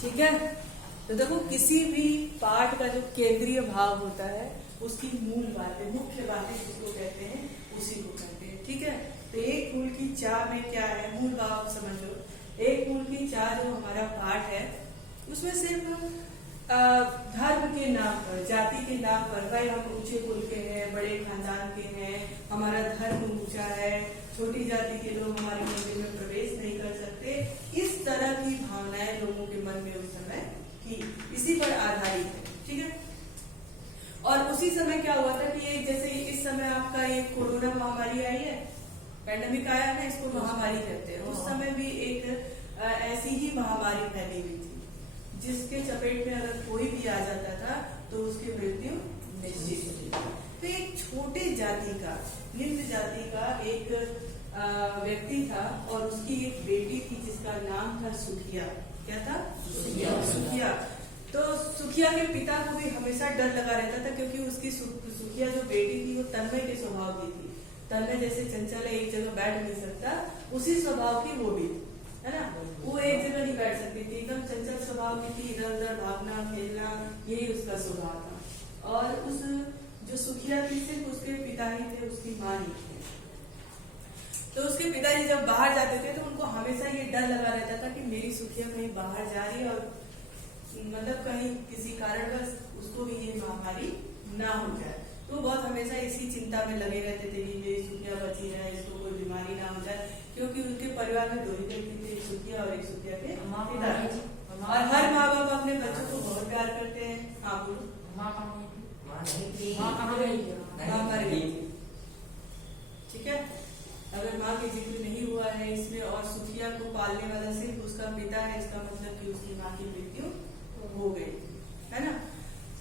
ठीक है। तो देखो किसी भी पाठ का जो केंद्रीय भाव होता है उसकी मूल बातें, मुख्य बातें जिसको कहते हैं उसी को कहते हैं। ठीक है। तो एक फूल की चाह में क्या है, मूल भाव समझो। एक फूल की चाह जो हमारा पाठ है उसमें सिर्फ धर्म के नाम पर, जाति के नाम पर, भाई हम ऊंचे कुल के हैं, बड़े खानदान के हैं, हमारा धर्म ऊंचा है, छोटी जाति के लोग हमारे मंदिर में प्रवेश नहीं कर सकते, इस तरह की भावनाएं लोगों के मन में उस समय की, इसी पर आधारित है। ठीक है। और उसी समय क्या हुआ था कि एक जैसे इस समय आपका एक कोरोना महामारी आई है, पैंडेमिक आया है, इसको महामारी कहते हैं। उस समय भी एक ऐसी ही महामारी फैली हुई थी जिसके चपेट में अगर कोई भी आ जाता था तो उसकी मृत्यु निश्चित थी। तो एक छोटे जाति का, निम्न जाति का एक व्यक्ति था और उसकी एक बेटी थी जिसका नाम था सुखिया। क्या था? सुखिया। तो सुखिया के पिता को भी हमेशा डर लगा रहता था क्योंकि उसकी सुखिया जो बेटी थी वो तन्मय के स्वभाव की थी। तन्मय जैसे चंचल है, एक जगह बैठ नहीं सकता, उसी स्वभाव की वो भी है ना। वो एक जगह नहीं बैठ सकती थी, एकदम चंचल स्वभाव की थी, इधर उधर भागना खेलना यही उसका स्वभाव था। और उस जो सुखिया थी सिर्फ उसके पिता ही थे, उसकी माँ नहीं थी। तो उसके पिताजी जब बाहर जाते थे तो उनको हमेशा ये डर लगा रहता था कि मेरी सुखिया कहीं बाहर जा रही है और मतलब कहीं किसी कारणवश उसको भी ये महामारी ना हो जाए। तो बहुत हमेशा इसी चिंता में लगे रहते थे कि मेरी सुखिया बची रहे, इसको कोई बीमारी ना हो जाए, क्योंकि उनके परिवार में दो ही व्यक्ति थे, एक सुखिया और एक सुखिया के पिता। और हर माँ बाप अपने बच्चों को बहुत प्यार करते हैं। हाँ बोलो। ठीक है। अगर माँ के जिक्र नहीं हुआ है इसमें और सुखिया को पालने वाला सिर्फ उसका पिता है, इसका मतलब कि उसकी माँ की मृत्यु हो गई है ना।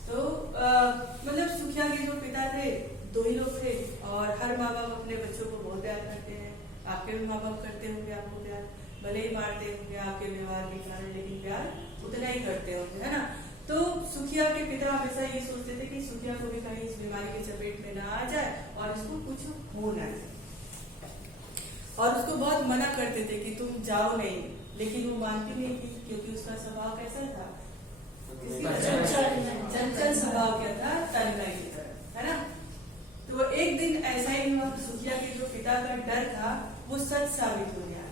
तो मतलब सुखिया के जो पिता थे दो ही लोग थे और हर माँ बाप अपने बच्चों को बहुत प्यार करते हैं। आपके भी माँ बाप करते होंगे आपको प्यार, भले ही मारते होंगे आपके व्यवहार के कारण, लेकिन प्यार उतना ही करते होंगे, है ना। तो सुखिया के पिता हमेशा ये सोचते थे कि सुखिया को भी कहीं इस बीमारी के चपेट में ना आ जाए और इसको कुछ हो ना जाए, और उसको बहुत मना करते थे कि तुम जाओ नहीं, लेकिन वो मानती नहीं थी क्योंकि उसका स्वभाव कैसा था, चंचल स्वभाव क्या था, तन्मय की तरह, है ना। तो एक दिन ऐसा ही हुआ, सुखिया के जो पिता का डर था वो सच साबित हो गया।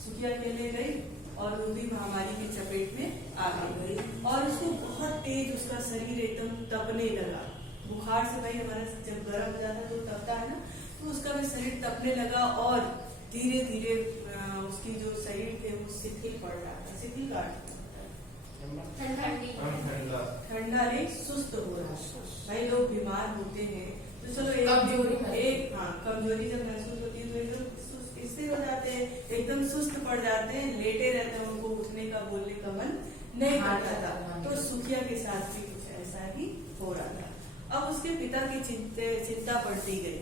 सुखिया अकेले गई और वो भी महामारी के चपेट में आ गई और उसको बहुत तेज उसका शरीर एकदम तपने लगा। बुखार से भाई हमारा जब गर्म हो जाता है तो तपता है ना, तो उसका भी शरीर तपने लगा और धीरे धीरे उसकी जो शरीर थे वो शिथिल पड़ रहा था। शिथिल का ठंडा नहीं, सुस्त हो रहा। भाई लोग बीमार होते हैं तो चलो एक कमजोरी जब महसूस होती है तो एकदम इससे हो जाते हैं, एकदम सुस्त पड़ जाते हैं, लेटे रहते हैं, उनको उठने का बोलने का मन नहीं करता था। तो सुखिया के साथ भी कुछ ऐसा ही हो रहा था। अब उसके पिता की चिंता बढ़ती गई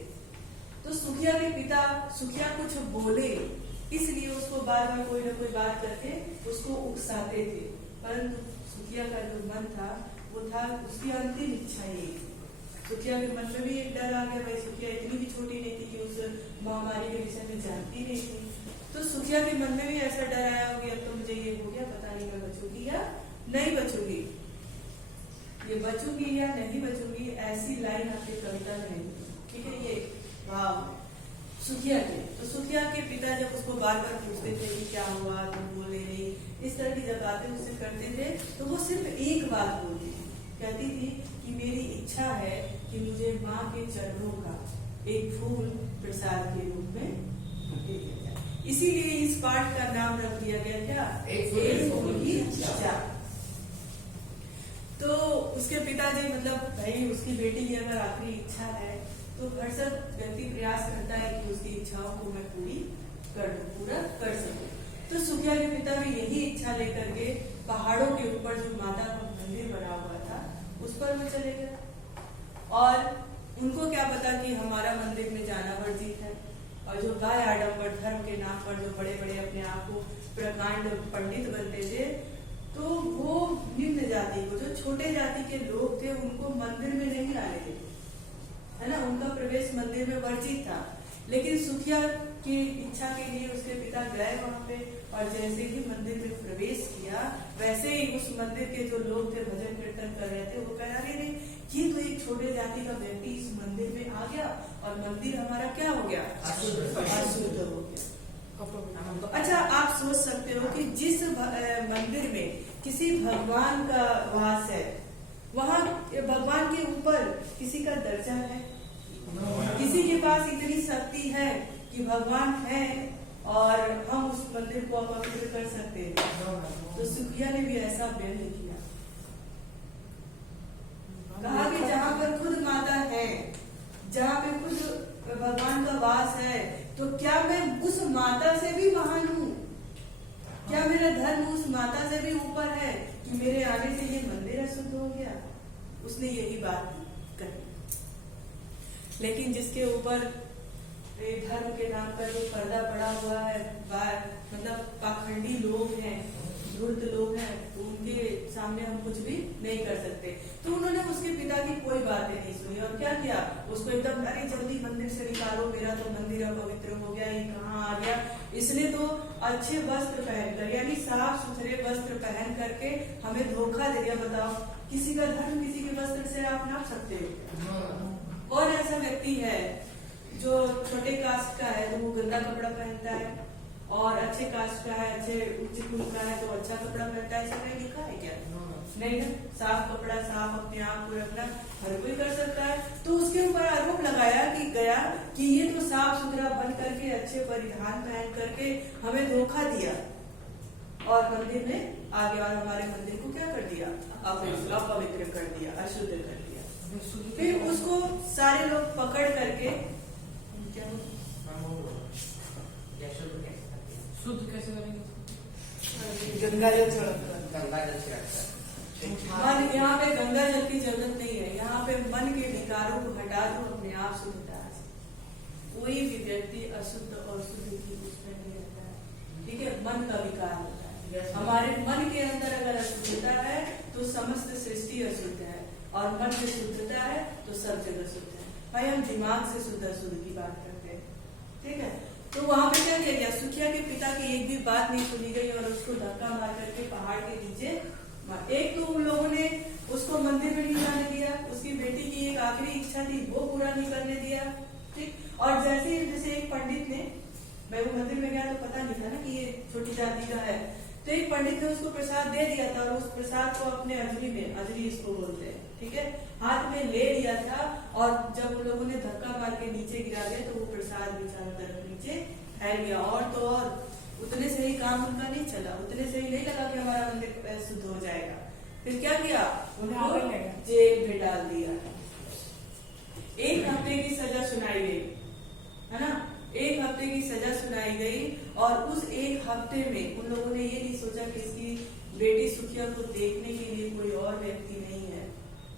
तो सुखिया के पिता सुखिया कुछ बोले इसलिए उसको बार बार कोई ना कोई बात करके उसको उकसाते थे, परंतु सुखिया का जो मन था वो था उसकी अंतिम इच्छा यही थी। सुखिया के मन में भी एक डर आ गया, भाई सुखिया इतनी भी छोटी नहीं थी कि उस महामारी के विषय में जानती नहीं थी। तो सुखिया के मन में भी ऐसा डर आया होगा अब तो मुझे ये हो गया, पता नहीं मैं बचूंगी या नहीं बचूंगी, ये बचूंगी या नहीं बचूंगी, ऐसी लाइन आपकी कविता में नहीं। ठीक है। ये भाव सुखिया के, तो सुखिया के पिता जब उसको बार बार पूछते थे कि क्या हुआ, तुम बोले नहीं, इस तरह की जब बातें उससे करते थे तो वो सिर्फ एक बात बोलती थी, कहती थी कि मेरी इच्छा है कि मुझे माँ के चरणों का एक फूल प्रसाद के रूप में दे दिया जाए। इसीलिए इस पाठ का नाम रख दिया गया क्या, एक फूल की चाह। तो उसके पिताजी मतलब भाई उसकी बेटी की अगर आखिरी इच्छा है तो हर सब व्यक्ति प्रयास करता है कि उसकी इच्छाओं को मैं पूरा कर सकूं। तो सुखिया के पिता भी यही इच्छा लेकर के पहाड़ों के ऊपर जो माता का मंदिर बना हुआ था उस पर वो चले गए, और उनको क्या पता कि हमारा मंदिर में जाना वर्जित है, और जो गाय आडंबर धर्म के नाम पर जो बड़े बड़े अपने आप को प्रकांड पंडित बनते थे, तो वो निम्न जाति को, जो छोटे जाति के लोग थे, उनको मंदिर में नहीं आने देते, है ना, उनका प्रवेश मंदिर में वर्जित था। लेकिन सुखिया की इच्छा के लिए उसके पिता गए वहां पे, और जैसे ही मंदिर में प्रवेश किया वैसे ही उस मंदिर के जो लोग थे भजन कीर्तन कर रहे थे, वो कह रहे थे ये तो एक छोटे जाति का व्यक्ति इस मंदिर में आ गया और मंदिर हमारा क्या हो गया, अशुद्ध हो गया। अच्छा, आप सोच सकते हो कि जिस मंदिर में किसी भगवान का वास है, वहाँ भगवान के ऊपर किसी का दर्जा है? किसी के पास इतनी शक्ति है कि भगवान है और हम उस मंदिर को अपवित्र कर सकते हैं? तो सुखिया ने भी ऐसा व्यंग किया, कहा कि जहाँ पर खुद माता है, जहाँ पे खुद भगवान का वास है, तो क्या मैं उस माता से भी महान हूँ? क्या मेरा धर्म उस माता से भी ऊपर है कि मेरे आने से ये मंदिर अशुद्ध हो गया? उसने यही बात कही। लेकिन जिसके ऊपर धर्म के नाम पर जो पर्दा पड़ा हुआ है, मतलब पाखंडी लोग हैं, धूर्त लोग हैं, तो उनके सामने हम कुछ भी नहीं कर सकते। तो उन्होंने उसके पिता की कोई बातें नहीं सुनी और क्या किया, उसको एकदम अरे जल्दी मंदिर से निकालो, मेरा तो मंदिर अपवित्र हो गया, ये कहाँ आ गया। इसने तो अच्छे वस्त्र पहनकर, यानी साफ सुथरे वस्त्र पहन करके हमें धोखा दे दिया। बताओ, किसी का धर्म किसी के वस्त्र से आप नाप सकते हो? और ऐसा व्यक्ति है जो छोटे कास्ट का है तो वो गंदा कपड़ा पहनता है, और अच्छे कास्ट का है, अच्छे उच्च कुल का है तो अच्छा कपड़ा पहनता है। ऐसा कहीं लिखा है क्या? नहीं ना। साफ कपड़ा, साफ अपने आप को रखना हर कोई कर सकता है। तो उसके ऊपर आरोप लगाया कि गया कि ये तो साफ सुथरा बन करके, अच्छे परिधान पहन करके हमें धोखा दिया और मंदिर में आ गया और हमारे मंदिर को क्या कर दिया, अपवित्र कर दिया, अशुद्ध कर दिया। फिर उसको सारे लोग पकड़ करके शुद्ध कैसे करेंगे? गंगा जल छिड़ककर। मन, यहाँ पे गंगा जल की जरूरत नहीं है, यहाँ पे मन के विकारों को हटा दो अपने आप शुद्धता से। कोई भी व्यक्ति अशुद्ध और शुद्ध की उसमें नहीं रहता है, ठीक है। मन का विकार होता है। हमारे मन के अंदर अगर अशुद्धता है तो समस्त सृष्टि अशुद्ध है, और मन में शुद्धता है तो सब जगह शुद्ध है। भाई हम दिमाग से शुद्ध अशुद्ध की बात करते हैं, ठीक है। तो वहां पे क्या किया गया, सुखिया के पिता की एक भी बात नहीं सुनी गई और उसको धक्का मार करके पहाड़ के नीचे एक तो उन लोगों ने उसको मंदिर में नहीं जाने दिया, उसकी बेटी की एक आखिरी इच्छा थी वो पूरा नहीं करने दिया, ठीक। और जैसे एक पंडित ने, मैं वो मंदिर में गया तो पता नहीं था ना कि ये छोटी जाति का है, तो एक पंडित ने उसको प्रसाद दे दिया था और उस प्रसाद को अपने अजरी में, अजरी इसको बोलते हैं, ठीक है, हाथ में ले लिया था। और जब उन लोगों ने धक्का मार के नीचे गिरा दिया तो वो प्रसाद भी चारों तरफ नीचे फैल गया। और तो और उतने से ही काम उनका नहीं चला, उतने से ही नहीं लगा कि हमारा मंदिर शुद्ध हो जाएगा। फिर क्या किया, उनको जेल में डाल दिया। 1 हफ्ते की सजा सुनाई गई, है ना, 1 हफ्ते की सजा सुनाई गई। और उस 1 हफ्ते में उन लोगों ने ये नहीं सोचा कि इसकी बेटी सुखिया को देखने के लिए कोई और व्यक्ति नहीं है।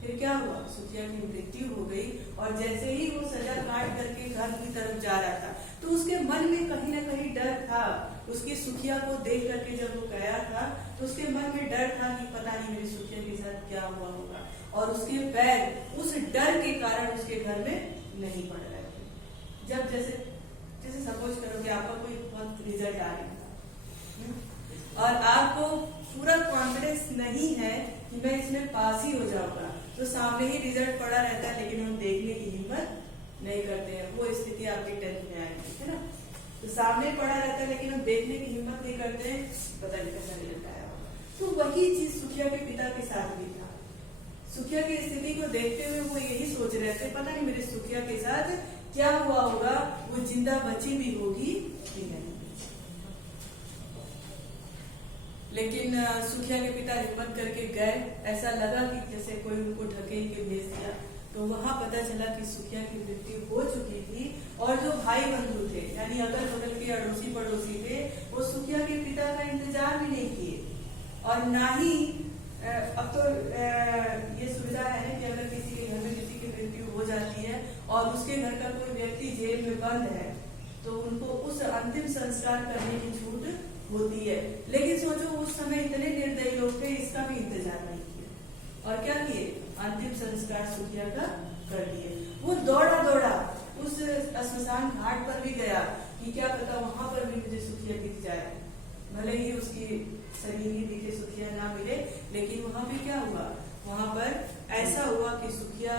फिर क्या हुआ, सुखिया की मृत्यु हो गई। और जैसे ही वो सजा काट करके घर की तरफ जा रहा था तो उसके मन में कहीं ना कहीं डर था। उसकी सुखिया को देख करके जब वो गया था तो उसके मन में डर था कि पता नहीं मेरी सुखिया के साथ क्या हुआ होगा। और उसके पैर उस डर के कारण उसके घर में नहीं पड़ रहे थे। जब जैसे सपोज करो कि आपका कोई बहुत रिजल्ट आ रहा था और आपको पूरा कॉन्फिडेंस नहीं है कि मैं इसमें पास ही हो जाऊंगा, तो सामने ही रिजल्ट पड़ा रहता है लेकिन हम देखने की हिम्मत नहीं करते हैं। वो स्थिति आपकी 10th में आएगी, है ना। तो सामने पड़ा रहता है लेकिन हम देखने की हिम्मत नहीं करते हैं, पता नहीं कैसा रिजल्ट आया होगा। तो वही चीज सुखिया के पिता के साथ भी था। सुखिया की स्थिति को देखते हुए वो यही सोच रहे थे, पता नहीं मेरे सुखिया के साथ क्या हुआ होगा, वो जिंदा बची भी होगी कि नहीं। लेकिन सुखिया के पिता हिम्मत करके गए। ऐसा लगा कि जैसे कोई उनको ढकेल के भेज दिया, तो वहां पता चला कि सुखिया की मृत्यु हो चुकी थी। और जो भाई बंधु थे, यानी अगल बगल के अड़ोसी पड़ोसी थे, वो सुखिया के पिता का इंतजार भी नहीं किए। और ना ही अब तो ये सुविधा है कि अगर किसी के घर में किसी की मृत्यु हो जाती है और उसके घर का कोई व्यक्ति जेल में बंद है तो उनको उस अंतिम संस्कार करने की छूट होती है। लेकिन सोचो उस समय इतने निर्दयी लोग थे, इसका भी इंतजार नहीं किया। और क्या किए, अंतिम संस्कार सुखिया का कर दिए। वो दौड़ा उस श्मशान घाट पर भी गया कि क्या पता वहां पर भी मुझे सुखिया दिख जाए, भले ही उसकी शरीर ही दिखे, सुखिया ना मिले, लेकिन वहां पे क्या हुआ, वहां पर ऐसा हुआ कि सुखिया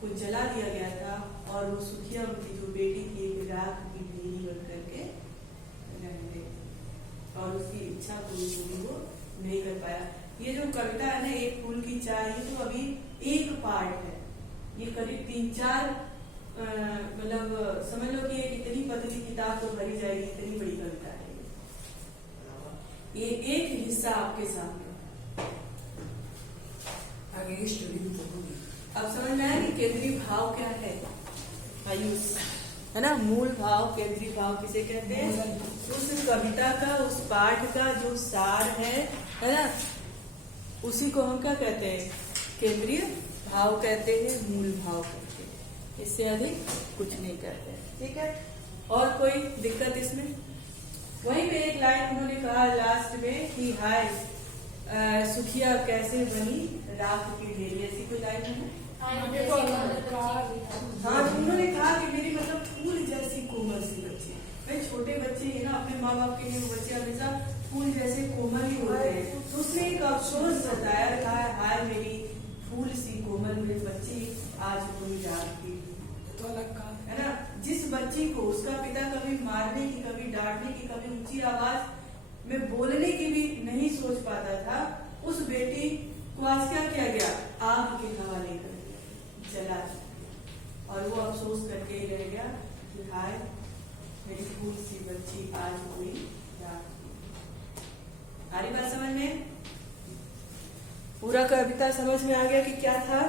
को जला दिया गया था और वो सुखिया उनकी जो बेटी थी एक राख की ढेरी बन करके रह गई और उसकी इच्छा पूरी वो नहीं कर पाया। ये जो कविता है ना, एक फूल की चाय, ये तो अभी एक पार्ट है, ये करीब 3-4 मतलब समझ लो कि एक इतनी पतली किताब तो भरी जाएगी, इतनी बड़ी कविता है ये एक हिस्सा आपके सामने। आगे की स्टोरी भी तो होगी। अब समझ में आया कि केंद्रीय भाव क्या है, आयुष है ना, मूल भाव, केंद्रीय भाव किसे कहते हैं, उस कविता का, उस पाठ का जो सार है ना, उसी को हम क्या कहते हैं, केंद्रीय भाव कहते हैं, मूल भाव कहते हैं, इससे अधिक कुछ नहीं कहते हैं। ठीक है, और कोई दिक्कत इसमें? वहीं पे एक लाइन उन्होंने कहा लास्ट में कि हाय सुखिया कैसे बनी राख की ढेरी, ऐसी कोई लाइन है। हाँ, उन्होंने कहा कि मेरी मतलब फूल जैसी कोमल सी बच्ची, भाई छोटे बच्चे है ना, अपने माँ बाप के लिए वो बच्चे हमेशा फूल जैसे कोमल ही होते हैं, तो उसने एक अफसोस जताया, कहा हाय मेरी फूल सी कोमल मेरी बच्ची आज पूरी रात की, तो अलग का है ना। जिस बच्ची को उसका पिता कभी मारने की, कभी डांटने की, कभी ऊंची आवाज में बोलने की भी नहीं सोच पाता था, उस बेटी को आज क्या किया गया, आग के हवाले कर दिया, जला दिया, और वो अफसोस करके ही रह गया कि हाय मेरी फूल सी बच्ची आज हुई रात की। सारी बात समझ में, पूरा कविता समझ में आ गया कि क्या था।